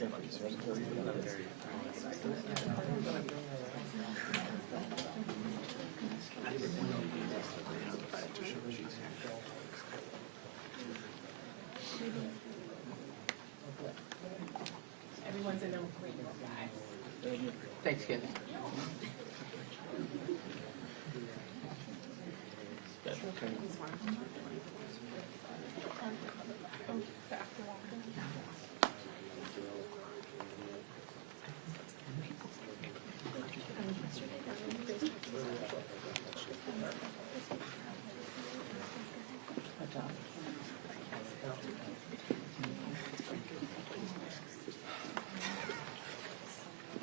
Everyone's in their readiness, guys. Thanks, kids.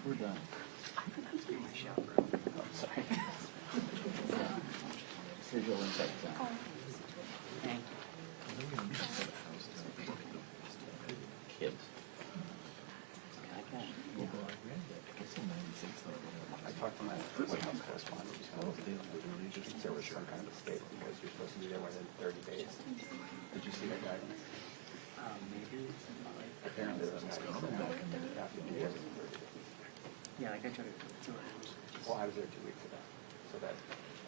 We're done. Oh, sorry. Visual impact zone. Kids. I talked to my White House correspondent. There was some kind of a state because you're supposed to be there within 30 days. Did you see that guidance? Apparently, it doesn't have to be there within 30 days. Yeah, like I tried to do it. Well, I was there 2 weeks ago, so that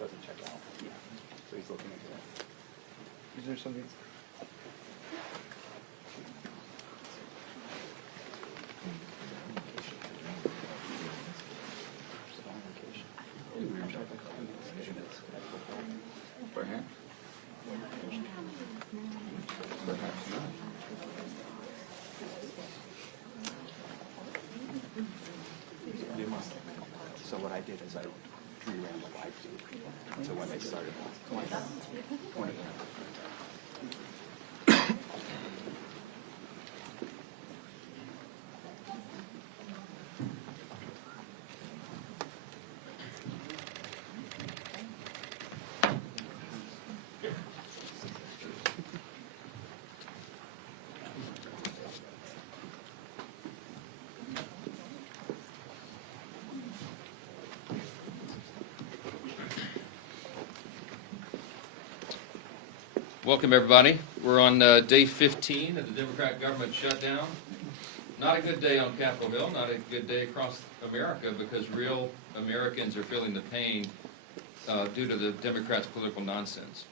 doesn't check out. Yeah. So he's looking into that. Is there something? Perhaps. Perhaps not. So what I did is I reran the live feed to when they started. Welcome, everybody. We're on day 15 of the Democrat government shutdown. Not a good day on Capitol Hill, not a good day across America because real Americans are feeling the pain due to the Democrats' political nonsense.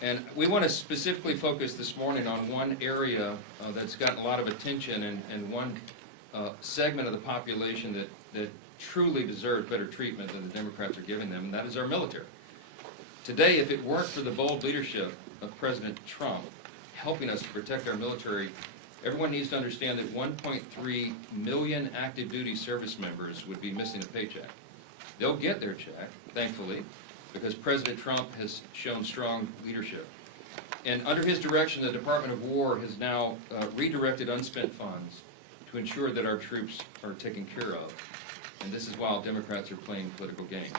And we want to specifically focus this morning on one area that's gotten a lot of attention and one segment of the population that truly deserves better treatment than the Democrats are giving them, and that is our military. Today, if it weren't for the bold leadership of President Trump helping us to protect our military, everyone needs to understand that 1.3 million active duty service members would be missing a paycheck. They'll get their check, thankfully, because President Trump has shown strong leadership. And under his direction, the Department of War has now redirected unspent funds to ensure that our troops are taken care of. And this is while Democrats are playing political games.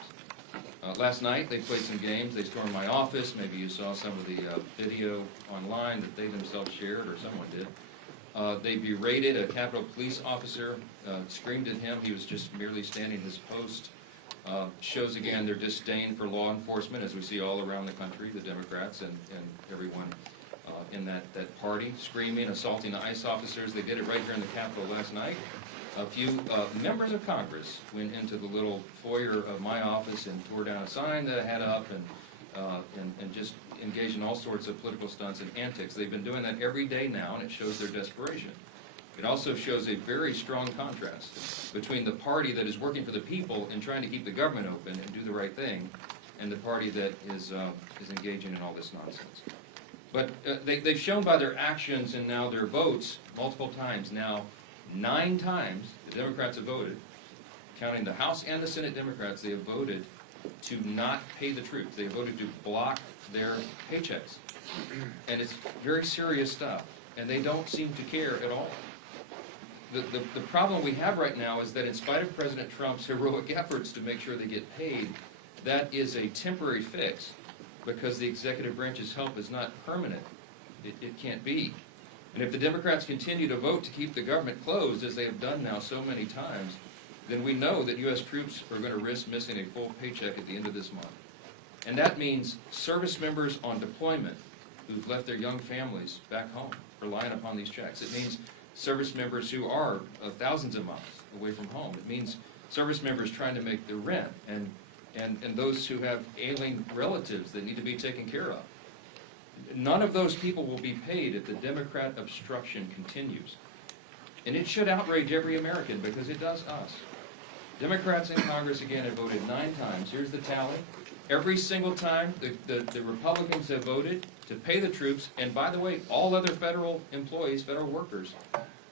Last night, they played some games. They stormed my office. Maybe you saw some of the video online that they themselves shared, or someone did. They berated a Capitol Police officer, screamed at him. He was just merely standing his post. Shows again their disdain for law enforcement, as we see all around the country, the Democrats and everyone in that party, screaming, assaulting the ICE officers. They did it right here in the Capitol last night. A few members of Congress went into the little foyer of my office and tore down a sign that I had up and just engaged in all sorts of political stunts and antics. They've been doing that every day now, and it shows their desperation. It also shows a very strong contrast between the party that is working for the people and trying to keep the government open and do the right thing, and the party that is engaging in all this nonsense. But they've shown by their actions and now their votes multiple times now, 9 times the Democrats have voted, counting the House and the Senate Democrats, they have voted to not pay the troops. They have voted to block their paychecks. And it's very serious stuff. And they don't seem to care at all. The problem we have right now is that in spite of President Trump's heroic efforts to make sure they get paid, that is a temporary fix because the executive branch's help is not permanent. It can't be. And if the Democrats continue to vote to keep the government closed, as they have done now so many times, then we know that U.S. troops are going to risk missing a full paycheck at the end of this month. And that means service members on deployment who've left their young families back home, relying upon these checks. It means service members who are thousands of miles away from home. It means service members trying to make their rent, and those who have ailing relatives that need to be taken care of. None of those people will be paid if the Democrat obstruction continues. And it should outrage every American, because it does us. Democrats in Congress, again, have voted 9 times. Here's the tally. Every single time the Republicans have voted to pay the troops, and by the way, all other federal employees, federal workers,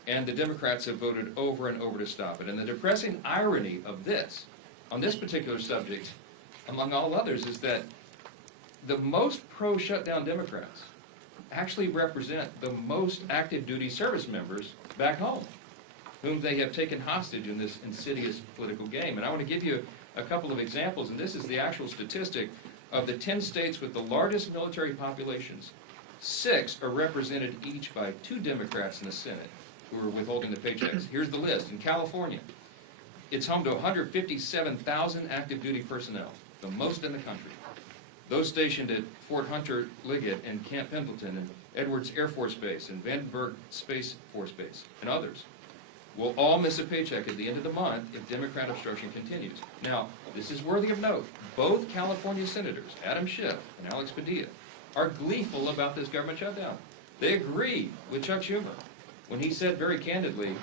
and the Democrats have voted over and over to stop it. And the depressing irony of this, on this particular subject, among all others, is that the most pro-shutdown Democrats actually represent the most active duty service members back home, whom they have taken hostage in this insidious political game. And I want to give you a couple of examples, and this is the actual statistic of the 10 states with the largest military populations. 6 are represented each by 2 Democrats in the Senate who are withholding the paychecks. Here's the list. In California, it's home to 157,000 active duty personnel, the most in the country. Those stationed at Fort Hunter Liggett and Camp Pendleton and Edwards Air Force Base and Vandenberg Space Force Base and others will all miss a paycheck at the end of the month if Democrat obstruction continues. Now, this is worthy of note. Both California senators, Adam Schiff and Alex Padilla, are gleeful about this government shutdown. They agree with Chuck Schumer when he said very candidly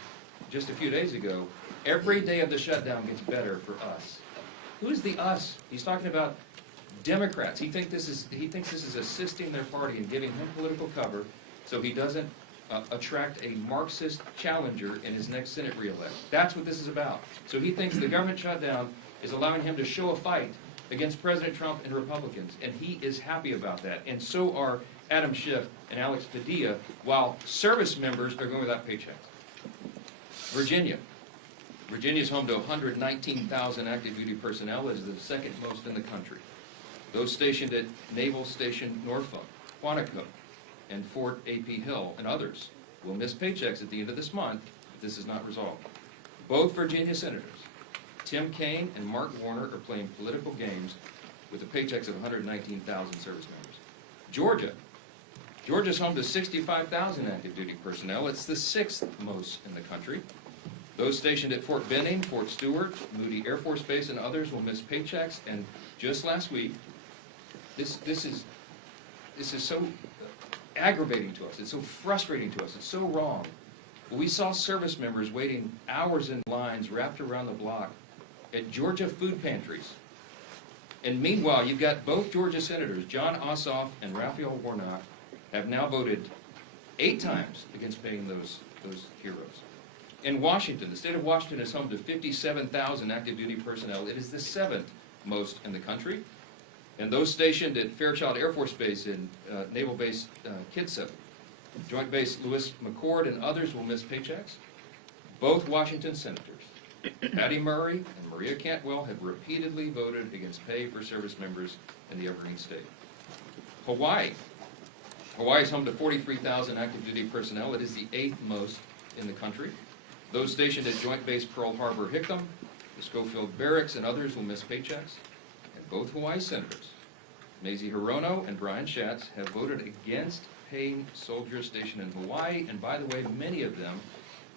just a few days ago, every day of the shutdown gets better for us. Who's the us? He's talking about Democrats. He thinks this is assisting their party and giving him political cover so he doesn't attract a Marxist challenger in his next Senate re-elect. That's what this is about. So he thinks the government shutdown is allowing him to show a fight against President Trump and Republicans, and he is happy about that. And so are Adam Schiff and Alex Padilla, while service members are going without paychecks. Virginia. Virginia is home to 119,000 active duty personnel. It is the second most in the country. Those stationed at Naval Station Norfolk, Quantico, and Fort A.P. Hill, and others will miss paychecks at the end of this month if this is not resolved. Both Virginia senators, Tim Kaine and Mark Warner, are playing political games with the paychecks of 119,000 service members. Georgia. Georgia's home to 65,000 active duty personnel. It's the 6th most in the country. Those stationed at Fort Benning, Fort Stewart, Moody Air Force Base, and others will miss paychecks. And just last week, this is so aggravating to us. It's so frustrating to us. It's so wrong. We saw service members waiting hours in lines wrapped around the block at Georgia food pantries. And meanwhile, you've got both Georgia senators, John Ossoff and Raphael Warnock, have now voted 8 times against paying those heroes. In Washington, the state of Washington is home to 57,000 active duty personnel. It is the 7th most in the country. And those stationed at Fairchild Air Force Base in Naval Base Kitsap, Joint Base Lewis McChord, and others will miss paychecks. Both Washington senators, Patty Murray and Maria Cantwell, have repeatedly voted against pay for service members in the Evergreen State. Hawaii. Hawaii is home to 43,000 active duty personnel. It is the 8th most in the country. Those stationed at Joint Base Pearl Harbor Hickam, the Schofield Barracks, and others will miss paychecks. And both Hawaii senators, Mazie Hirono and Brian Schatz, have voted against paying soldiers stationed in Hawaii, and by the way, many of them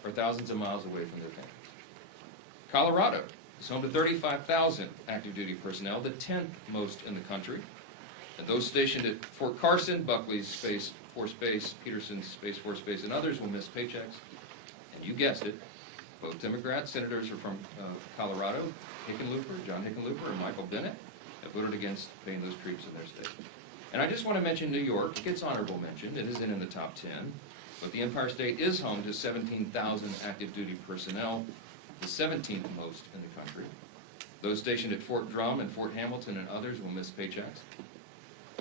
are thousands of miles away from their families. Colorado is home to 35,000 active duty personnel, the 10th most in the country. And those stationed at Fort Carson, Buckley's Space Force Base, Peterson's Space Force Base, and others will miss paychecks. And you guessed it, both Democrat senators are from Colorado, John Hickenlooper, and Michael Bennett, have voted against paying those troops in their state. And I just want to mention New York. It gets honorable mention. It isn't in the top 10. But the Empire State is home to 17,000 active duty personnel, the 17th most in the country. Those stationed at Fort Drum and Fort Hamilton and others will miss paychecks.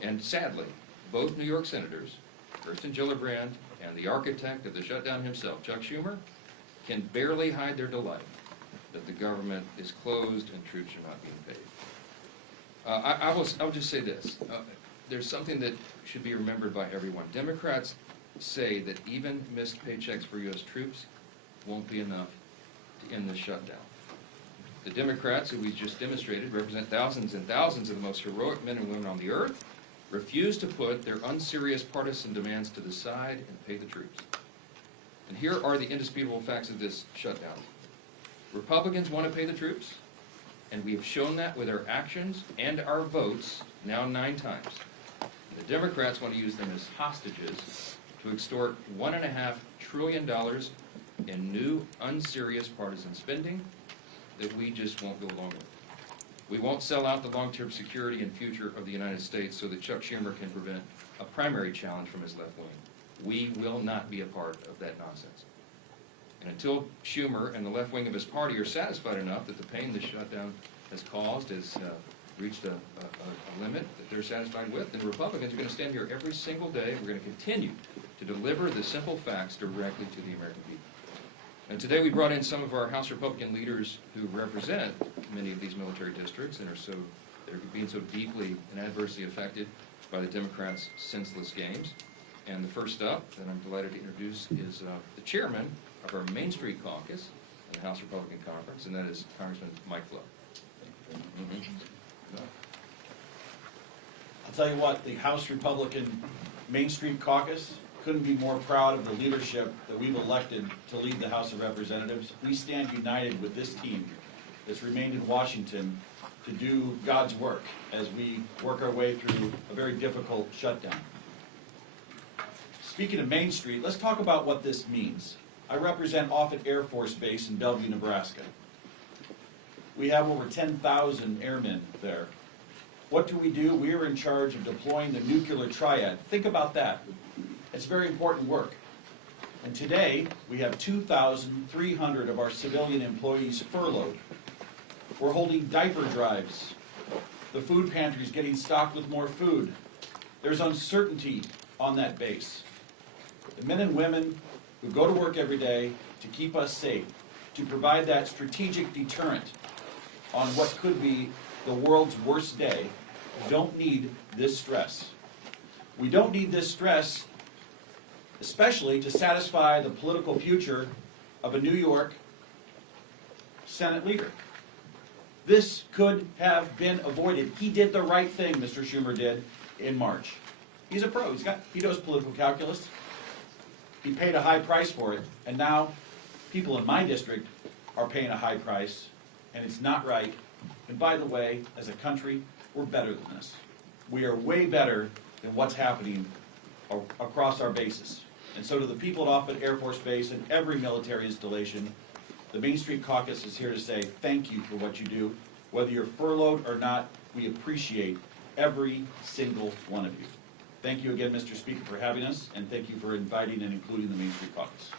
And sadly, both New York senators, Kirsten Gillibrand and the architect of the shutdown himself, Chuck Schumer, can barely hide their delight that the government is closed and troops are not being paid. I will just say this. There's something that should be remembered by everyone. Democrats say that even missed paychecks for U.S. troops won't be enough to end this shutdown. The Democrats, who we just demonstrated, represent thousands and thousands of the most heroic men and women on the earth, refuse to put their unserious partisan demands to the side and pay the troops. And here are the indisputable facts of this shutdown. Republicans want to pay the troops, and we have shown that with our actions and our votes now 9 times. And the Democrats want to use them as hostages to extort $1.5 trillion in new, unserious partisan spending that we just won't go along with. We won't sell out the long-term security and future of the United States so that Chuck Schumer can prevent a primary challenge from his left wing. We will not be a part of that nonsense. And until Schumer and the left wing of his party are satisfied enough that the pain this shutdown has caused has reached a limit that they're satisfied with, then Republicans are going to stand here every single day, and we're going to continue to deliver the simple facts directly to the American people. And today we brought in some of our House Republican leaders who represent many of these military districts and they're being so deeply and adversely affected by the Democrats' senseless games. And the first up that I'm delighted to introduce is the chairman of our Main Street Caucus in the House Republican Conference, and that is Congressman Mike Flo. I'll tell you what, the House Republican Main Street Caucus couldn't be more proud of the leadership that we've elected to lead the House of Representatives. We stand united with this team that's remained in Washington to do God's work as we work our way through a very difficult shutdown. Speaking of Main Street, let's talk about what this means. I represent Offutt Air Force Base in Bellevue, Nebraska. We have over 10,000 airmen there. What do? We are in charge of deploying the nuclear triad. Think about that. It's very important work. And today, we have 2,300 of our civilian employees furloughed. We're holding diaper drives. The food pantry is getting stocked with more food. There's uncertainty on that base. The men and women who go to work every day to keep us safe, to provide that strategic deterrent on what could be the world's worst day, don't need this stress. We don't need this stress, especially to satisfy the political future of a New York Senate leader. This could have been avoided. He did the right thing, Mr. Schumer did, in March. He's a pro. He knows political calculus. He paid a high price for it, and now people in my district are paying a high price, and it's not right. And by the way, as a country, we're better than this. We are way better than what's happening across our bases. And so to the people at Offutt Air Force Base and every military installation, the Main Street Caucus is here to say thank you for what you do. Whether you're furloughed or not, we appreciate every single one of you. Thank you again, Mr. Speaker, for having us, and thank you for inviting and including the Main Street Caucus.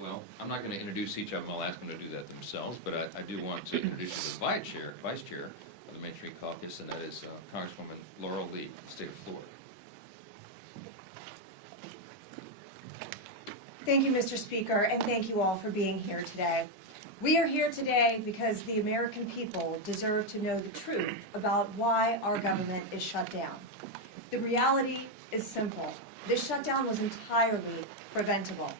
Well, I'm not going to introduce each of them. I'll ask them to do that themselves, but I do want to introduce the vice chair of the Main Street Caucus, and that is Congresswoman Laurel Lee, of the state of Florida. Thank you, Mr. Speaker, and thank you all for being here today. We are here today because the American people deserve to know the truth about why our government is shut down. The reality is simple. This shutdown was entirely preventable.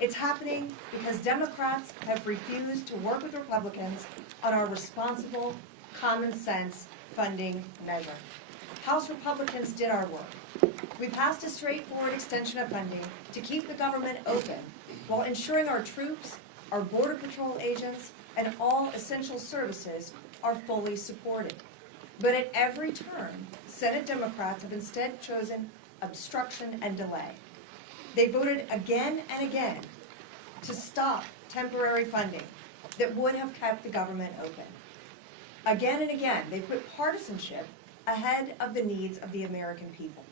It's happening because Democrats have refused to work with Republicans on our responsible, common sense funding measure. House Republicans did our work. We passed a straightforward extension of funding to keep the government open while ensuring our troops, our Border Patrol agents, and all essential services are fully supported. But at every turn, Senate Democrats have instead chosen obstruction and delay. They voted again and again to stop temporary funding that would have kept the government open. Again and again, they put partisanship ahead of the needs of the American people.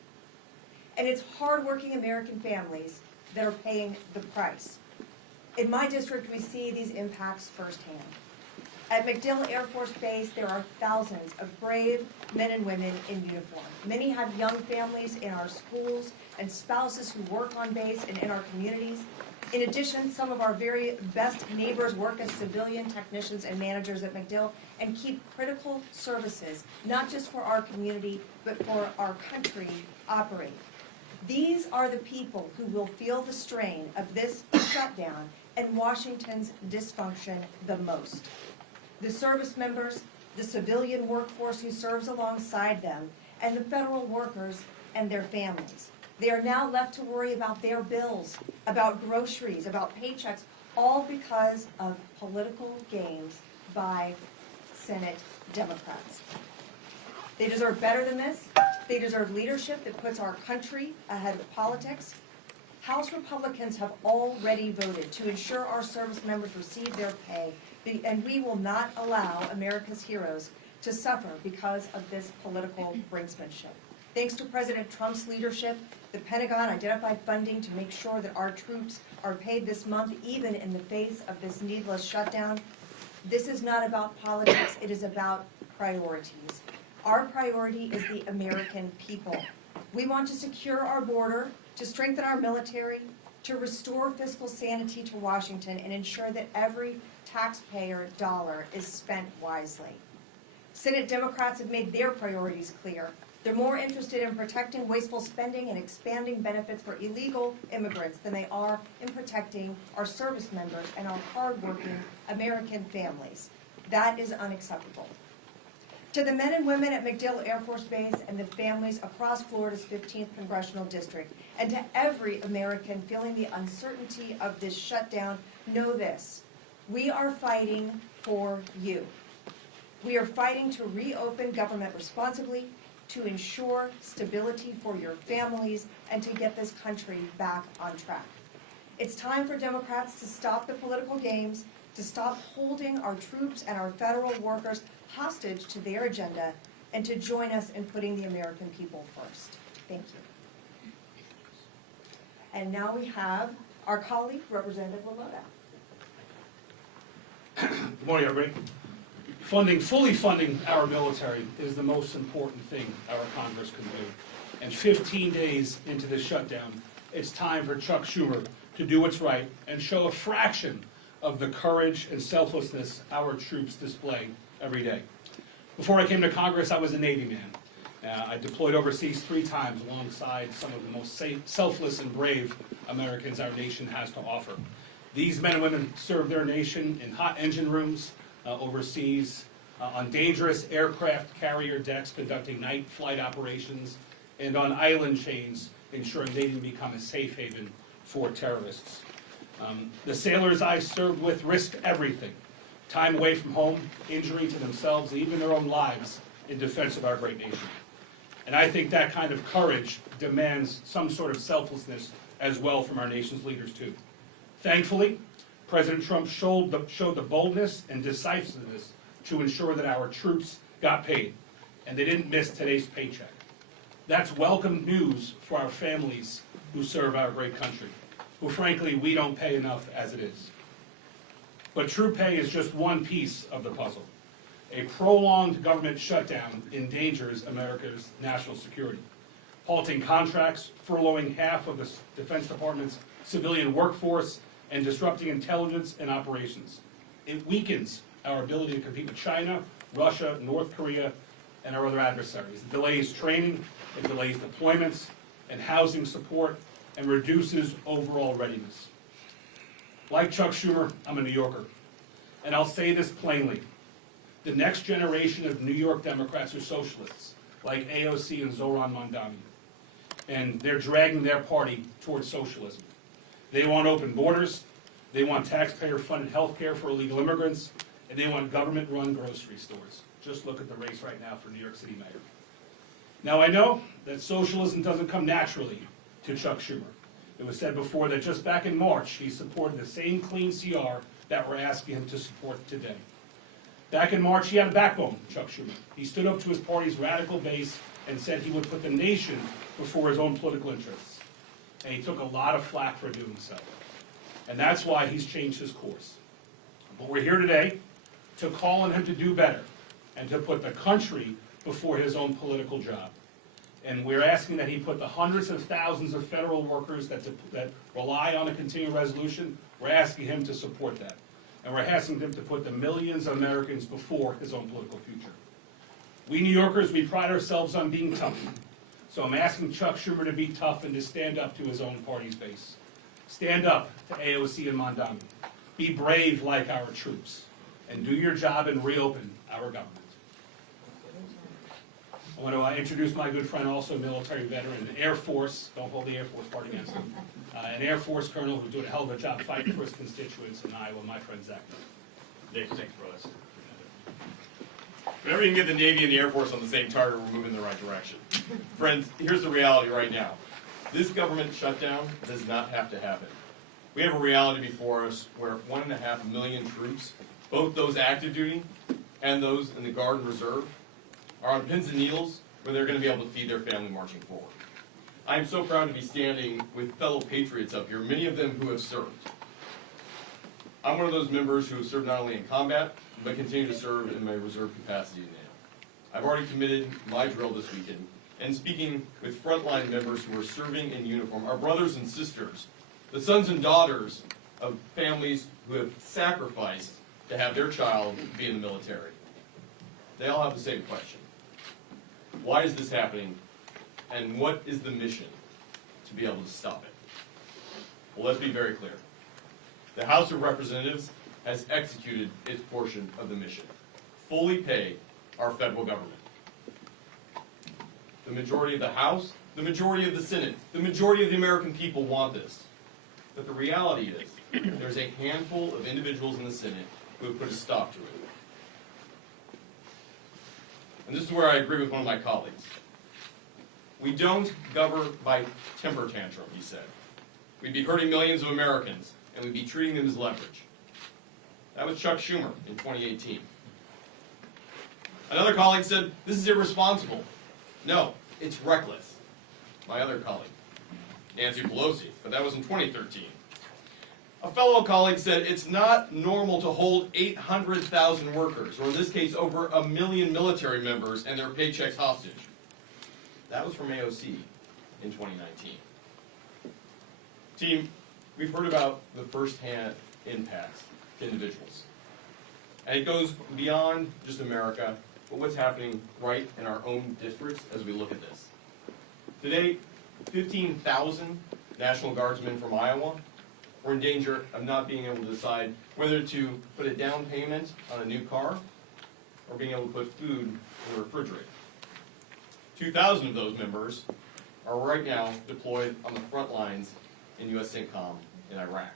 And it's hardworking American families that are paying the price. In my district, we see these impacts firsthand. At MacDill Air Force Base, there are thousands of brave men and women in uniform. Many have young families in our schools and spouses who work on base and in our communities. In addition, some of our very best neighbors work as civilian technicians and managers at MacDill and keep critical services, not just for our community, but for our country, operate. These are the people who will feel the strain of this shutdown and Washington's dysfunction the most. The service members, the civilian workforce who serves alongside them, and the federal workers and their families. They are now left to worry about their bills, about groceries, about paychecks, all because of political games by Senate Democrats. They deserve better than this. They deserve leadership that puts our country ahead of politics. House Republicans have already voted to ensure our service members receive their pay, and we will not allow America's heroes to suffer because of this political brinksmanship. Thanks to President Trump's leadership, the Pentagon identified funding to make sure that our troops are paid this month, even in the face of this needless shutdown. This is not about politics, it is about priorities. Our priority is the American people. We want to secure our border, to strengthen our military, to restore fiscal sanity to Washington, and ensure that every taxpayer dollar is spent wisely. Senate Democrats have made their priorities clear. They're more interested in protecting wasteful spending and expanding benefits for illegal immigrants than they are in protecting our service members and our hardworking American families. That is unacceptable. To the men and women at MacDill Air Force Base and the families across Florida's 15th Congressional District, and to every American feeling the uncertainty of this shutdown, know this: we are fighting for you. We are fighting to reopen government responsibly, to ensure stability for your families, and to get this country back on track. It's time for Democrats to stop the political games, to stop holding our troops and our federal workers hostage to their agenda, and to join us in putting the American people first. Thank you. And now we have our colleague, Representative Lalota. Good morning, everybody. Fully funding our military is the most important thing our Congress can do. And 15 days into this shutdown, it's time for Chuck Schumer to do what's right and show a fraction of the courage and selflessness our troops display every day. Before I came to Congress, I was a Navy man. I deployed overseas 3 times alongside some of the most selfless and brave Americans our nation has to offer. These men and women serve their nation in hot engine rooms, overseas, on dangerous aircraft carrier decks conducting night flight operations, and on island chains ensuring they didn't become a safe haven for terrorists. The sailors I served with risked everything: time away from home, injury to themselves, and even their own lives in defense of our great nation. And I think that kind of courage demands some sort of selflessness as well from our nation's leaders too. Thankfully, President Trump showed the boldness and decisiveness to ensure that our troops got paid, and they didn't miss today's paycheck. That's welcome news for our families who serve our great country, who frankly we don't pay enough as it is. But true pay is just one piece of the puzzle. A prolonged government shutdown endangers America's national security, halting contracts, furloughing half of the Defense Department's civilian workforce, and disrupting intelligence and operations. It weakens our ability to compete with China, Russia, North Korea, and our other adversaries. It delays training, it delays deployments and housing support, and reduces overall readiness. Like Chuck Schumer, I'm a New Yorker, and I'll say this plainly. The next generation of New York Democrats are socialists, like AOC and Zoran Mondani, and they're dragging their party towards socialism. They want open borders, they want taxpayer-funded health care for illegal immigrants, and they want government-run grocery stores. Just look at the race right now for New York City mayor. Now, I know that socialism doesn't come naturally to Chuck Schumer. It was said before that just back in March, he supported the same clean CR that we're asking him to support today. Back in March, he had a backbone, Chuck Schumer. He stood up to his party's radical base and said he would put the nation before his own political interests. And he took a lot of flack for doing so. And that's why he's changed his course. But we're here today to call on him to do better and to put the country before his own political job. And we're asking that he put the hundreds of thousands of federal workers that rely on a continuing resolution, we're asking him to support that. And we're asking him to put the millions of Americans before his own political future. We New Yorkers, we pride ourselves on being tough. So I'm asking Chuck Schumer to be tough and to stand up to his own party's base. Stand up to AOC and Mondani. Be brave like our troops. And do your job and reopen our government. I want to introduce my good friend, also a military veteran, an Air Force, don't hold the Air Force part against him, an Air Force colonel who's doing a hell of a job fighting for his constituents in Iowa, my friend Zach. Dave, thanks, brothers. Whenever you can get the Navy and the Air Force on the same target, we're moving in the right direction. Friends, here's the reality right now. This government shutdown does not have to happen. We have a reality before us where 1.5 million troops, both those active duty and those in the Guard and Reserve, are on pins and needles where they're going to be able to feed their family marching forward. I am so proud to be standing with fellow patriots up here, many of them who have served. I'm one of those members who have served not only in combat, but continue to serve in my reserve capacity in NATO. I've already committed my drill this weekend, and speaking with frontline members who are serving in uniform, our brothers and sisters, the sons and daughters of families who have sacrificed to have their child be in the military. They all have the same question. Why is this happening, and what is the mission to be able to stop it? Well, let's be very clear. The House of Representatives has executed its portion of the mission. Fully pay our federal government. The majority of the House, the majority of the Senate, the majority of the American people want this. But the reality is, there's a handful of individuals in the Senate who have put a stop to it. And this is where I agree with one of my colleagues. We don't govern by temper tantrum, he said. We'd be hurting millions of Americans, and we'd be treating them as leverage. That was Chuck Schumer in 2018. Another colleague said, this is irresponsible. No, it's reckless. My other colleague, Nancy Pelosi, but that was in 2013. A fellow colleague said, it's not normal to hold 800,000 workers, or in this case, over 1 million military members and their paychecks hostage. That was from AOC in 2019. Team, we've heard about the first-hand impacts to individuals. And it goes beyond just America, but what's happening right in our own districts as we look at this. Today, 15,000 National Guardsmen from Iowa were in danger of not being able to decide whether to put a down payment on a new car or being able to put food in the refrigerator. 2,000 of those members are right now deployed on the front lines in U.S. CENTCOM in Iraq.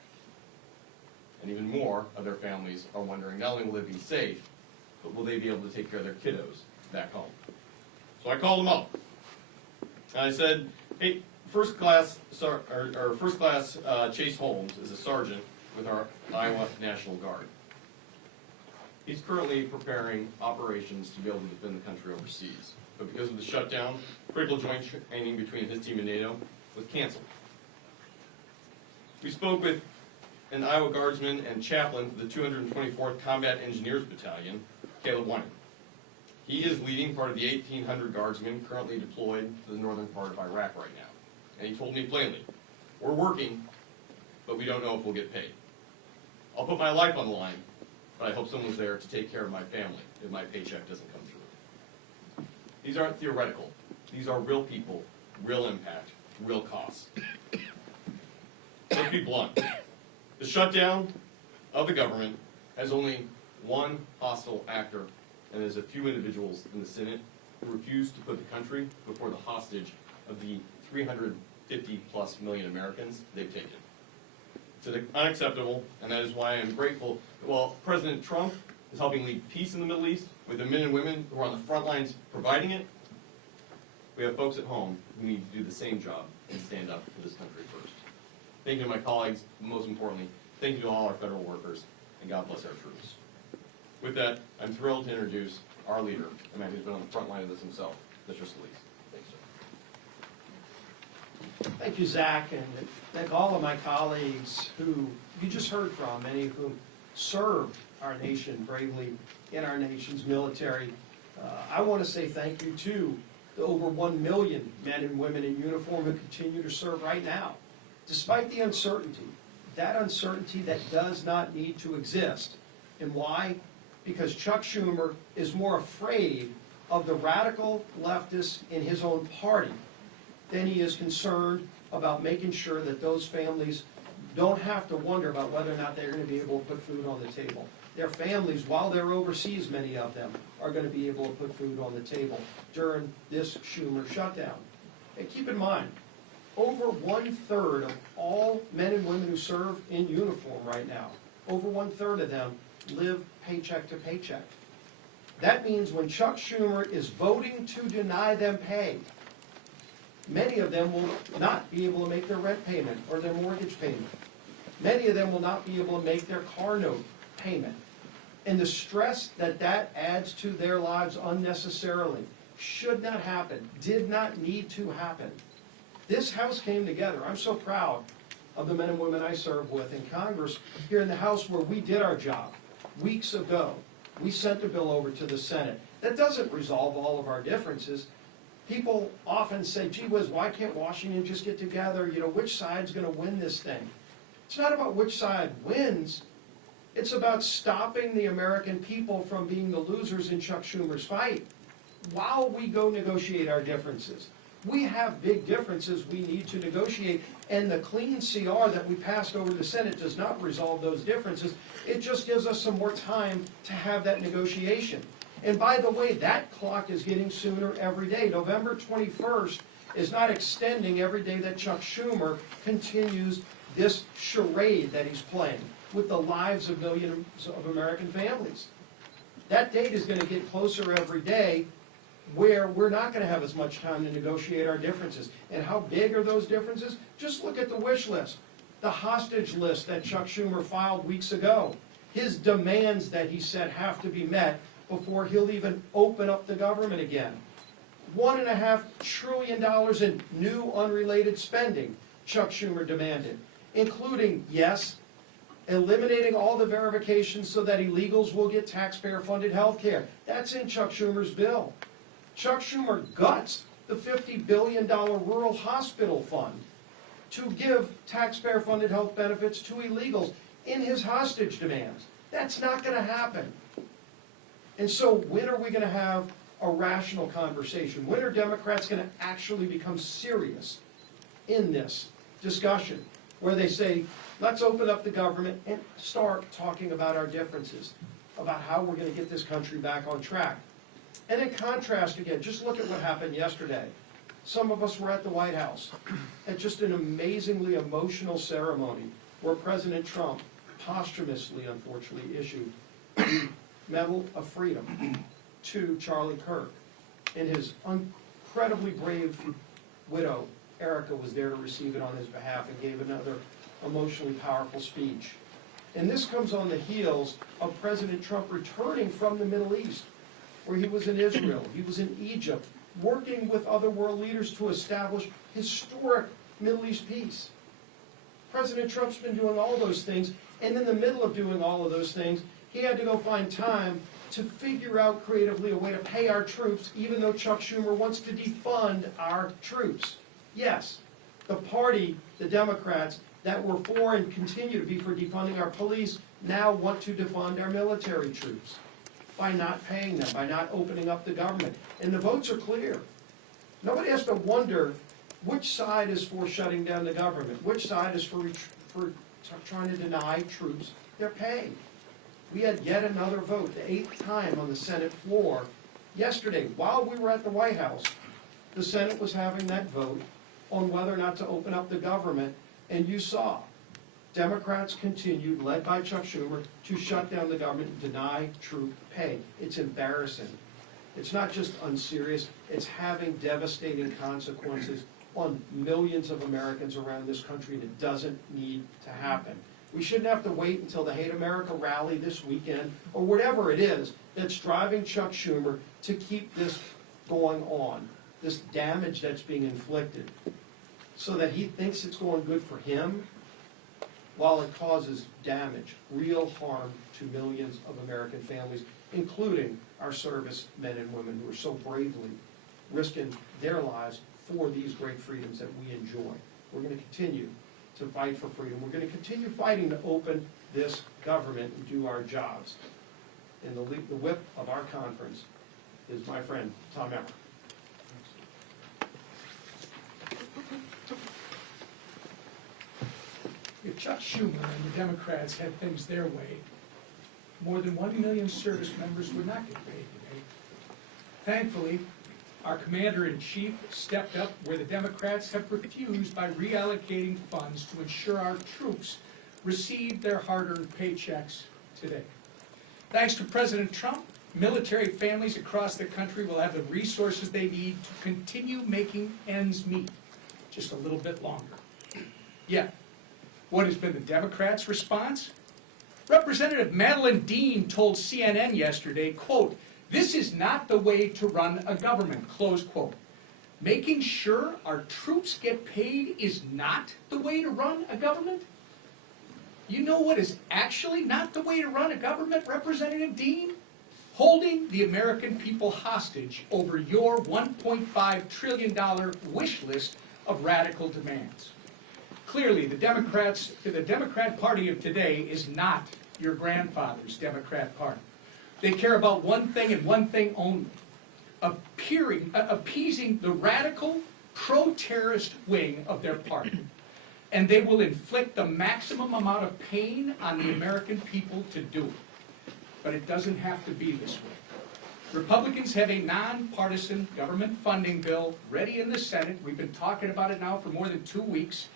And even more of their families are wondering not only will they be safe, but will they be able to take care of their kiddos back home. So I called them up. And I said, hey, First Class Chase Holmes is a sergeant with our Iowa National Guard. He's currently preparing operations to be able to defend the country overseas. But because of the shutdown, critical joint training between his team and NATO was canceled. We spoke with an Iowa Guardsman and chaplain for the 224th Combat Engineers Battalion, Caleb Weiner. He is leading part of the 1,800 Guardsmen currently deployed to the northern part of Iraq right now. And he told me plainly, we're working, but we don't know if we'll get paid. I'll put my life on the line, but I hope someone's there to take care of my family if my paycheck doesn't come through. These aren't theoretical. These are real people, real impact, real costs. Let's be blunt. The shutdown of the government has only one hostile actor, and there's a few individuals in the Senate who refuse to put the country before the hostage of the 350+ million Americans they've taken. It's unacceptable, and that is why I'm grateful that while President Trump is helping lead peace in the Middle East with the men and women who are on the front lines providing it, we have folks at home who need to do the same job and stand up for this country first. Thank you to my colleagues, but most importantly, thank you to all our federal workers, and God bless our troops. With that, I'm thrilled to introduce our leader, the man who's been on the front line of this himself, Mr. Solis. Thanks, sir. Thank you, Zach, and thank all of my colleagues who you just heard from, many of whom served our nation bravely in our nation's military. I want to say thank you to the over 1 million men and women in uniform who continue to serve right now. Despite the uncertainty, that uncertainty that does not need to exist. And why? Because Chuck Schumer is more afraid of the radical leftists in his own party than he is concerned about making sure that those families don't have to wonder about whether or not they're going to be able to put food on the table. Their families, while they're overseas, many of them, are going to be able to put food on the table during this Schumer shutdown. And keep in mind, over 1/3 of all men and women who serve in uniform right now, over 1/3 of them live paycheck to paycheck. That means when Chuck Schumer is voting to deny them pay, many of them will not be able to make their rent payment or their mortgage payment. Many of them will not be able to make their car note payment. And the stress that that adds to their lives unnecessarily should not happen, did not need to happen. This House came together. I'm so proud of the men and women I serve with in Congress, here in the House, where we did our job weeks ago. We sent the bill over to the Senate. That doesn't resolve all of our differences. People often say, gee whiz, why can't Washington just get together? You know, which side's going to win this thing? It's not about which side wins. It's about stopping the American people from being the losers in Chuck Schumer's fight while we go negotiate our differences. We have big differences we need to negotiate, and the clean CR that we passed over to the Senate does not resolve those differences. It just gives us some more time to have that negotiation. And by the way, that clock is getting sooner every day. November 21st is not extending every day that Chuck Schumer continues this charade that he's playing with the lives of millions of American families. That date is going to get closer every day, where we're not going to have as much time to negotiate our differences. And how big are those differences? Just look at the wish list, the hostage list that Chuck Schumer filed weeks ago, his demands that he said have to be met before he'll even open up the government again. $1.5 trillion in new unrelated spending Chuck Schumer demanded, including, yes, eliminating all the verifications so that illegals will get taxpayer-funded health care. That's in Chuck Schumer's bill. Chuck Schumer guts the $50 billion rural hospital fund to give taxpayer-funded health benefits to illegals in his hostage demands. That's not going to happen. And so when are we going to have a rational conversation? When are Democrats going to actually become serious in this discussion, where they say, let's open up the government and start talking about our differences, about how we're going to get this country back on track? And in contrast, again, just look at what happened yesterday. Some of us were at the White House at just an amazingly emotional ceremony where President Trump posthumously, unfortunately, issued the Medal of Freedom to Charlie Kirk. And his incredibly brave widow, Erica, was there to receive it on his behalf and gave another emotionally powerful speech. And this comes on the heels of President Trump returning from the Middle East, where he was in Israel, he was in Egypt, working with other world leaders to establish historic Middle East peace. President Trump's been doing all those things, and in the middle of doing all of those things, he had to go find time to figure out creatively a way to pay our troops, even though Chuck Schumer wants to defund our troops. Yes, the party, the Democrats, that were for and continue to be for defunding our police now want to defund our military troops by not paying them, by not opening up the government. And the votes are clear. Nobody has to wonder which side is for shutting down the government, which side is for trying to deny troops their pay. We had yet another vote, the 8th time on the Senate floor yesterday. While we were at the White House, the Senate was having that vote on whether or not to open up the government, and you saw Democrats continued, led by Chuck Schumer, to shut down the government and deny troop pay. It's embarrassing. It's not just unserious, it's having devastating consequences on millions of Americans around this country, and it doesn't need to happen. We shouldn't have to wait until the Hate America rally this weekend, or whatever it is that's driving Chuck Schumer to keep this going on, this damage that's being inflicted, so that he thinks it's going good for him, while it causes damage, real harm to millions of American families, including our service men and women who are so bravely risking their lives for these great freedoms that we enjoy. We're going to continue to fight for freedom. We're going to continue fighting to open this government and do our jobs. And the whip of our conference is my friend, Tom Emmer. if Chuck Schumer and the Democrats had things their way, more than 1 million service members would not get paid today. Thankfully, our commander-in-chief stepped up where the Democrats have refused by reallocating funds to ensure our troops receive their hard-earned paychecks today. Thanks to President Trump, military families across the country will have the resources they need to continue making ends meet just a little bit longer. Yet, what has been the Democrats' response? Representative Madeline Dean told CNN yesterday, quote, "This is not the way to run a government," close quote. Making sure our troops get paid is not the way to run a government? You know what is actually not the way to run a government, Representative Dean? Holding the American people hostage over your $1.5 trillion wish list of radical demands. Clearly, the Democrat Party of today is not your grandfather's Democrat Party. They care about one thing and one thing only, appeasing the radical, pro-terrorist wing of their party. And they will inflict the maximum amount of pain on the American people to do it. But it doesn't have to be this way. Republicans have a nonpartisan government funding bill ready in the Senate. We've been talking about it now for more than 2 weeks.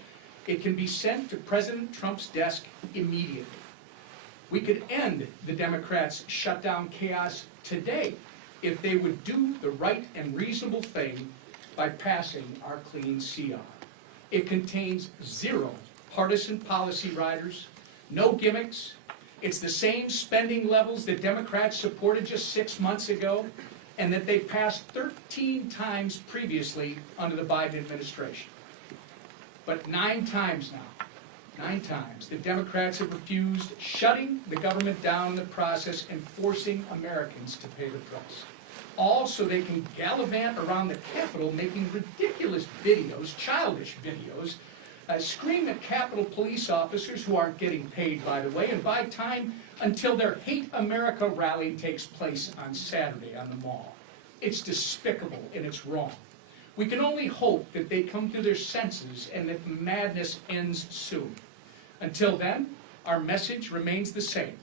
It can be sent to President Trump's desk immediately. We could end the Democrats' shutdown chaos today if they would do the right and reasonable thing by passing our clean CR. It contains 0 partisan policy riders, no gimmicks. It's the same spending levels that Democrats supported just 6 months ago and that they passed 13 times previously under the Biden administration. But 9 times now, 9 times, the Democrats have refused, shutting the government down in the process and forcing Americans to pay the price. All so they can gallivant around the Capitol making ridiculous videos, childish videos, scream at Capitol police officers who aren't getting paid, by the way, and buy time until their Hate America rally takes place on Saturday on the Mall. It's despicable and it's wrong. We can only hope that they come to their senses and that the madness ends soon. Until then, our message remains the same.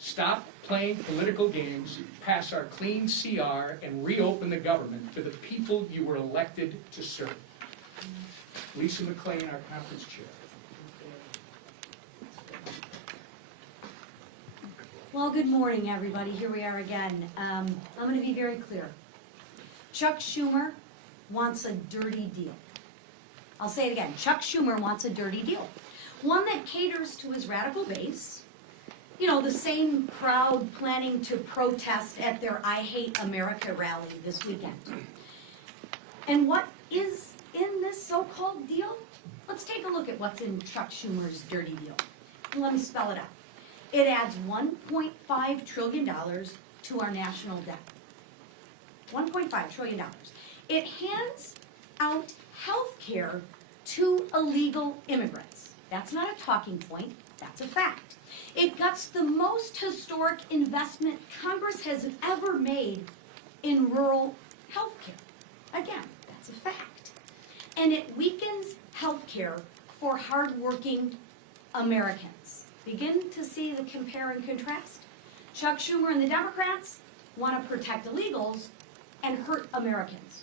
Stop playing political games, pass our clean CR, and reopen the government for the people you were elected to serve. Lisa McClain, our conference chair. Well, good morning, everybody. Here we are again. I'm going to be very clear. Chuck Schumer wants a dirty deal. I'll say it again. Chuck Schumer wants a dirty deal. One that caters to his radical base. You know, the same crowd planning to protest at their I Hate America rally this weekend. And what is in this so-called deal? Let's take a look at what's in Chuck Schumer's dirty deal. Let me spell it out. It adds $1.5 trillion to our national debt. $1.5 trillion. It hands out health care to illegal immigrants. That's not a talking point, that's a fact. It guts the most historic investment Congress has ever made in rural health care. Again, that's a fact. And it weakens health care for hardworking Americans. Begin to see the compare and contrast. Chuck Schumer and the Democrats want to protect illegals and hurt Americans.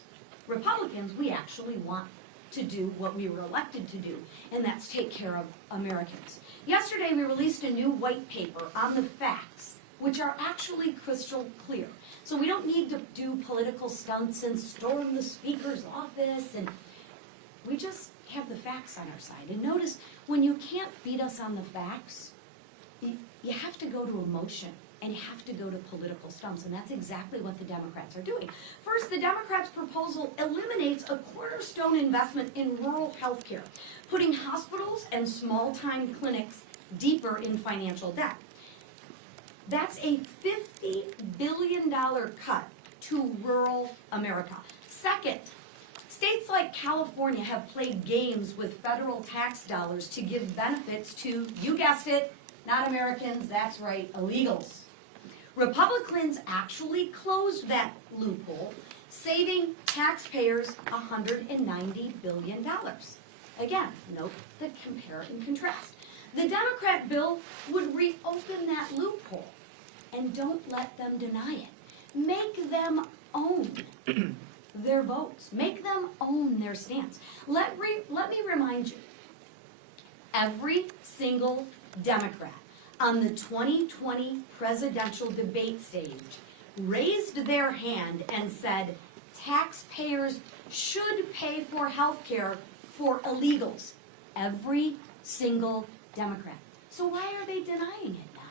Republicans, we actually want to do what we were elected to do, and that's take care of Americans. Yesterday, we released a new white paper on the facts, which are actually crystal clear. So we don't need to do political stunts and storm the speaker's office, and we just have the facts on our side. And notice, when you can't beat us on the facts, you have to go to emotion, and you have to go to political stumps, and that's exactly what the Democrats are doing. First, the Democrats' proposal eliminates a cornerstone investment in rural health care, putting hospitals and small-time clinics deeper in financial debt. That's a $50 billion cut to rural America. Second, states like California have played games with federal tax dollars to give benefits to, you guessed it, not Americans, that's right, illegals. Republicans actually closed that loophole, saving taxpayers $190 billion. Again, note the compare and contrast. The Democrat bill would reopen that loophole, and don't let them deny it. Make them own their votes. Make them own their stance. Let me remind you, every single Democrat on the 2020 presidential debate stage raised their hand and said, taxpayers should pay for health care for illegals. Every single Democrat. So why are they denying it now?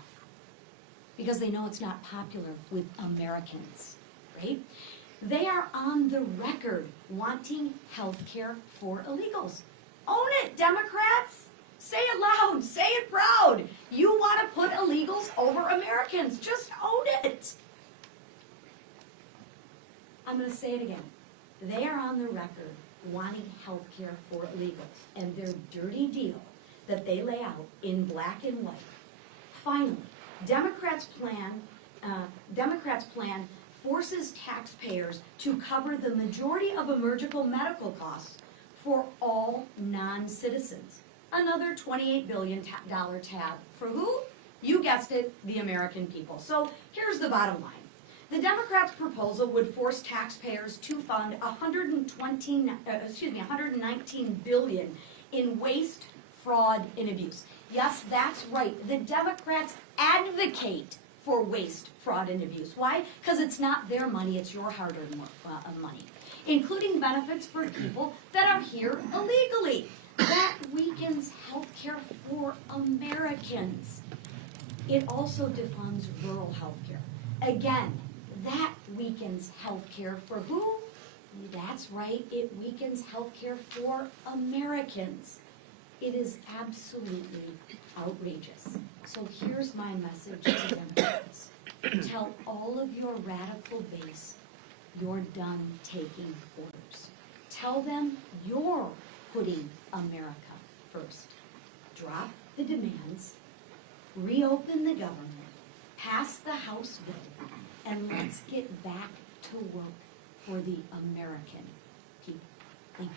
Because they know it's not popular with Americans, right? They are on the record wanting health care for illegals. Own it, Democrats! Say it loud, say it proud. You want to put illegals over Americans. Just own it. I'm going to say it again. They are on the record wanting health care for illegals, and their dirty deal that they lay out in black and white. Finally, Democrats' plan forces taxpayers to cover the majority of emergency medical costs for all non-citizens. Another $28 billion tab for who? You guessed it, the American people. So here's the bottom line. The Democrats' proposal would force taxpayers to fund $119 billion in waste, fraud, and abuse. Yes, that's right. The Democrats advocate for waste, fraud, and abuse. Why? Because it's not their money, it's your hard-earned money, including benefits for people that are here illegally. That weakens health care for Americans. It also defunds rural health care. Again, that weakens health care for who? That's right, it weakens health care for Americans. It is absolutely outrageous. So here's my message to Democrats. Tell all of your radical base you're done taking orders. Tell them you're putting America first. Drop the demands, reopen the government, pass the House bill, and let's get back to work for the American people. Thank you.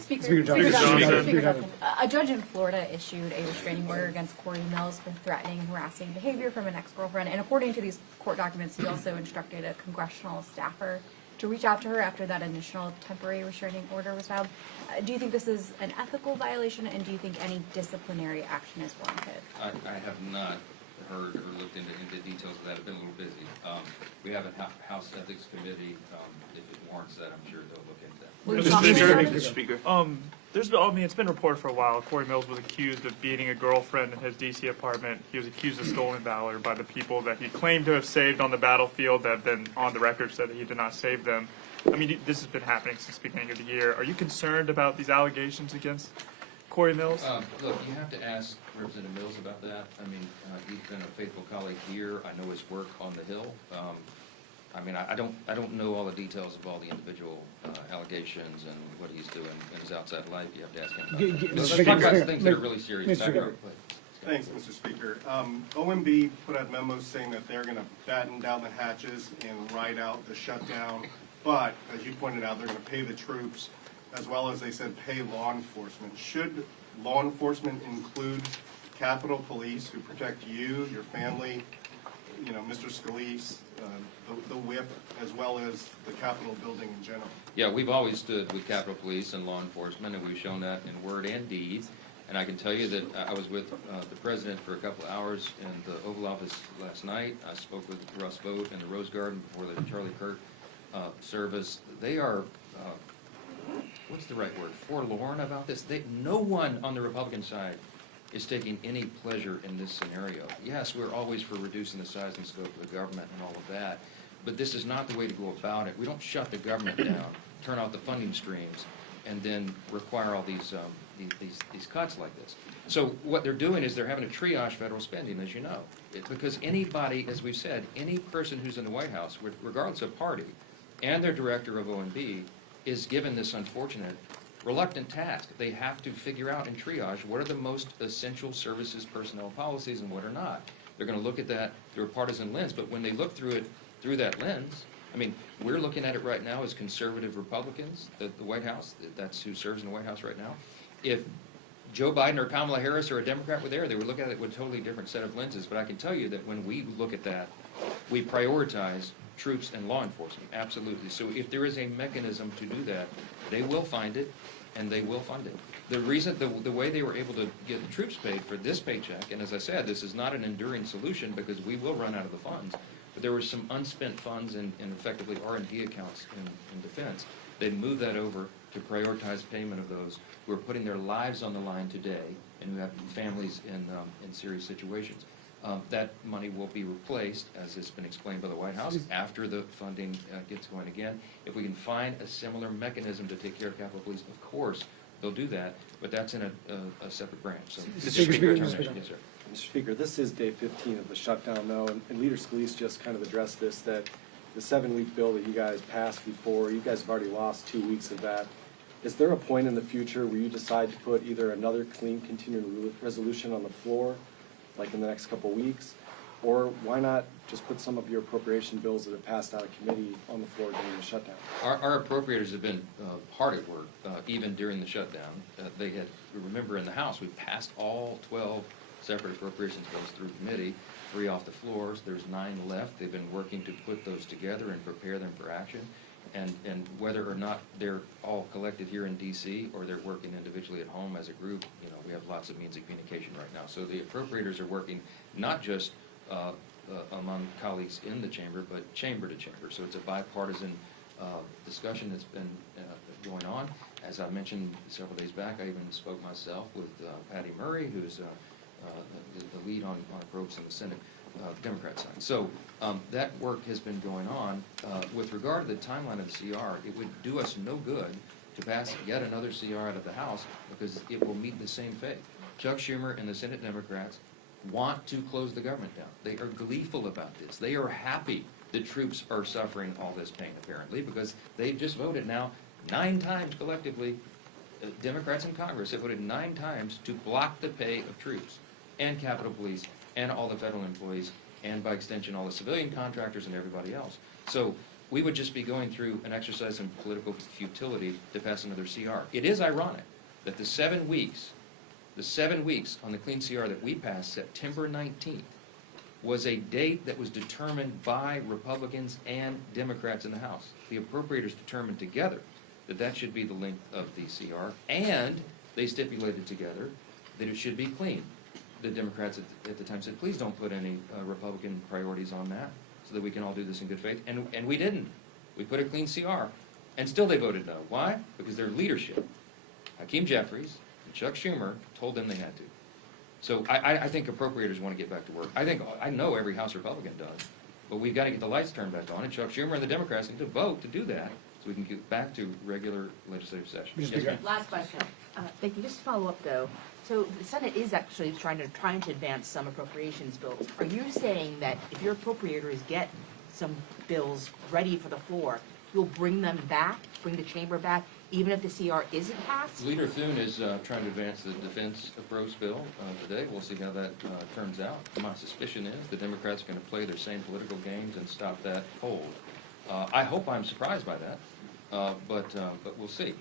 Speaker Johnson. A judge in Florida issued a restraining order against Corey Mills for threatening, harassing behavior from an ex-girlfriend. And according to these court documents, he also instructed a congressional staffer to reach out to her after that initial temporary restraining order was filed. Do you think this is an ethical violation, and do you think any disciplinary action is warranted? I have not heard or looked into details of that. I've been a little busy. We have a House Ethics Committee. If it warrants that, I'm sure they'll look into that. Mr. Speaker. It's been reported for a while. Corey Mills was accused of beating a girlfriend in his D.C. apartment. He was accused of stolen valor by the people that he claimed to have saved on the battlefield that have been on the record said that he did not save them. I mean, this has been happening since the beginning of the year. Are you concerned about these allegations against Corey Mills? Look, you have to ask Representative Mills about that. I mean, he's been a faithful colleague here. I know his work on the Hill. I mean, I don't know all the details of all the individual allegations and what he's doing in his outside life. You have to ask him about that. Let's talk about things that are really serious. Thanks, Mr. Speaker. OMB put out memos saying that they're going to batten down the hatches and ride out the shutdown. But, as you pointed out, they're going to pay the troops, as well as they said pay law enforcement. Should law enforcement include Capitol Police who protect you, your family, you know, Mr. Scalise, the whip, as well as the Capitol building in general? Yeah, we've always stood with Capitol Police and law enforcement, and we've shown that in word and deed. And I can tell you that I was with the President for a couple of hours in the Oval Office last night. I spoke with Russ Vought in the Rose Garden before the Charlie Kirk service. They are, what's the right word, forlorn about this. No one on the Republican side is taking any pleasure in this scenario. Yes, we're always for reducing the size and scope of the government and all of that, but this is not the way to go about it. We don't shut the government down, turn off the funding streams, and then require all these cuts like this. So what they're doing is they're having to triage federal spending, as you know. Because anybody, as we've said, any person who's in the White House, regardless of party, and their director of OMB, is given this unfortunate, reluctant task. They have to figure out and triage what are the most essential services personnel policies and what are not. They're going to look at that through a partisan lens, but when they look through it through that lens, I mean, we're looking at it right now as conservative Republicans, the White House, that's who serves in the White House right now. If Joe Biden or Kamala Harris or a Democrat were there, they would look at it with a totally different set of lenses. But I can tell you that when we look at that, we prioritize troops and law enforcement, absolutely. So if there is a mechanism to do that, they will find it, and they will fund it. The reason, the way they were able to get the troops paid for this paycheck, and as I said, this is not an enduring solution because we will run out of the funds, but there were some unspent funds in effectively R&D accounts in defense. They moved that over to prioritize payment of those who are putting their lives on the line today and who have families in serious situations. That money will be replaced, as has been explained by the White House, after the funding gets going again. If we can find a similar mechanism to take care of Capitol Police, of course, they'll do that, but that's in a separate branch. So, Mr. Speaker, Speaker, yes, sir. Mr. Speaker, this is day 15 of the shutdown now, and Leader Scalise just kind of addressed this, that the 7-week bill that you guys passed before, you guys have already lost 2 weeks of that. Is there a point in the future where you decide to put either another clean continuing resolution on the floor, like in the next couple weeks, or why not just put some of your appropriation bills that have passed out of committee on the floor during the shutdown? Our appropriators have been hard at work, even during the shutdown. They had, remember in the House, we passed all 12 separate appropriations bills through committee, 3 off the floors. There's 9 left. They've been working to put those together and prepare them for action. And whether or not they're all collected here in D.C. or they're working individually at home as a group, you know, we have lots of means of communication right now. So the appropriators are working not just among colleagues in the chamber, but chamber to chamber. So it's a bipartisan discussion that's been going on. As I mentioned several days back, I even spoke myself with Patty Murray, who's the lead on approach in the Senate, Democrat side. So that work has been going on. With regard to the timeline of the CR, it would do us no good to pass yet another CR out of the House because it will meet the same fate. Chuck Schumer and the Senate Democrats want to close the government down. They are gleeful about this. They are happy the troops are suffering all this pain, apparently, because they've just voted now 9 times collectively. Democrats in Congress have voted 9 times to block the pay of troops and Capitol Police and all the federal employees and, by extension, all the civilian contractors and everybody else. So we would just be going through an exercise in political futility to pass another CR. It is ironic that the 7 weeks on the clean CR that we passed, September 19th, was a date that was determined by Republicans and Democrats in the House. The appropriators determined together that that should be the length of the CR, and they stipulated together that it should be clean. The Democrats at the time said, please don't put any Republican priorities on that so that we can all do this in good faith. And we didn't. We put a clean CR, and still they voted no. Why? Because their leadership, Hakeem Jeffries and Chuck Schumer, told them they had to. So I think appropriators want to get back to work. I know every House Republican does, but we've got to get the lights turned back on, and Chuck Schumer and the Democrats need to vote to do that so we can get back to regular legislative session. Yes, ma'am. Last question. Thank you. Just to follow up, though. So the Senate is actually trying to advance some appropriations bills. Are you saying that if your appropriators get some bills ready for the floor, you'll bring them back, bring the chamber back, even if the CR isn't passed? Leader Thune is trying to advance the defense approach bill today. We'll see how that turns out. My suspicion is the Democrats are going to play their same political games and stop that cold. I hope I'm surprised by that. But we'll see.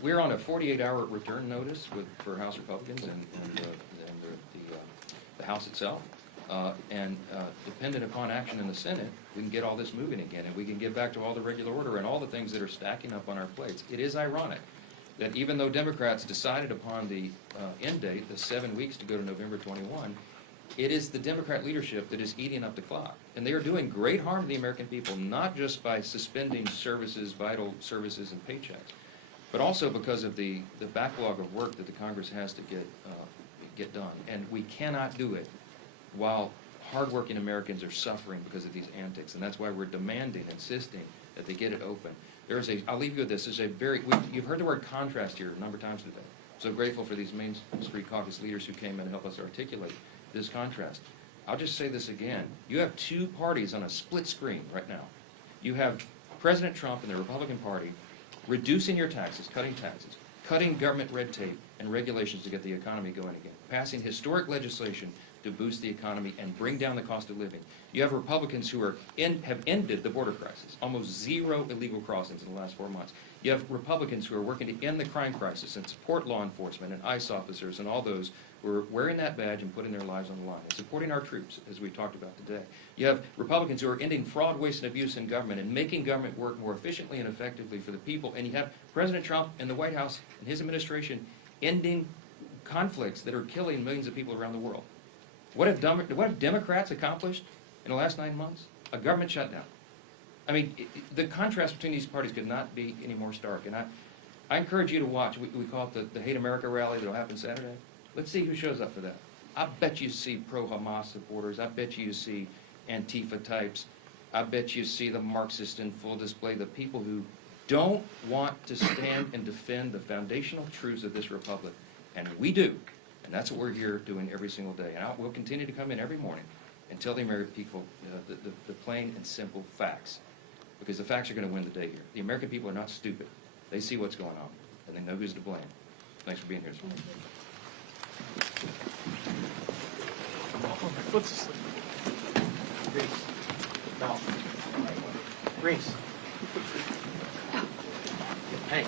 We're on a 48-hour return notice for House Republicans and the House itself. Dependent upon action in the Senate, we can get all this moving again, and we can get back to all the regular order and all the things that are stacking up on our plates. It is ironic that even though Democrats decided upon the end date, the 7 weeks to go to November 21, it is the Democrat leadership that is eating up the clock. And they are doing great harm to the American people, not just by suspending services, vital services and paychecks, but also because of the backlog of work that the Congress has to get done. And we cannot do it while hardworking Americans are suffering because of these antics. And that's why we're demanding, insisting that they get it open. I'll leave you with this. You've heard the word contrast here a number of times today. So grateful for these Main Street Caucus leaders who came in and helped us articulate this contrast. I'll just say this again. You have 2 parties on a split screen right now. You have President Trump and the Republican Party reducing your taxes, cutting government red tape and regulations to get the economy going again. passing historic legislation to boost the economy and bring down the cost of living. You have Republicans who have ended the border crisis, almost 0 illegal crossings in the last 4 months. You have Republicans who are working to end the crime crisis and support law enforcement and ICE officers and all those who are wearing that badge and putting their lives on the line and supporting our troops, as we talked about today. You have Republicans who are ending fraud, waste, and abuse in government and making government work more efficiently and effectively for the people. And you have President Trump and the White House and his administration ending conflicts that are killing millions of people around the world. What have Democrats accomplished in the last 9 months? A government shutdown. I mean, the contrast between these parties could not be any more stark. And I encourage you to watch. We call it the Hate America rally that will happen Saturday. Let's see who shows up for that. I bet you see pro-Hamas supporters. I bet you see Antifa types. I bet you see the Marxists in full display, the people who don't want to stand and defend the foundational truths of this republic. And we do. And that's what we're here doing every single day. And we'll continue to come in every morning and tell the American people the plain and simple facts. Because the facts are going to win the day here. The American people are not stupid. They see what's going on, and they know who's to blame. Thanks for being here this morning. Oh, my foot's asleep. Reese. No. Reese. Hey.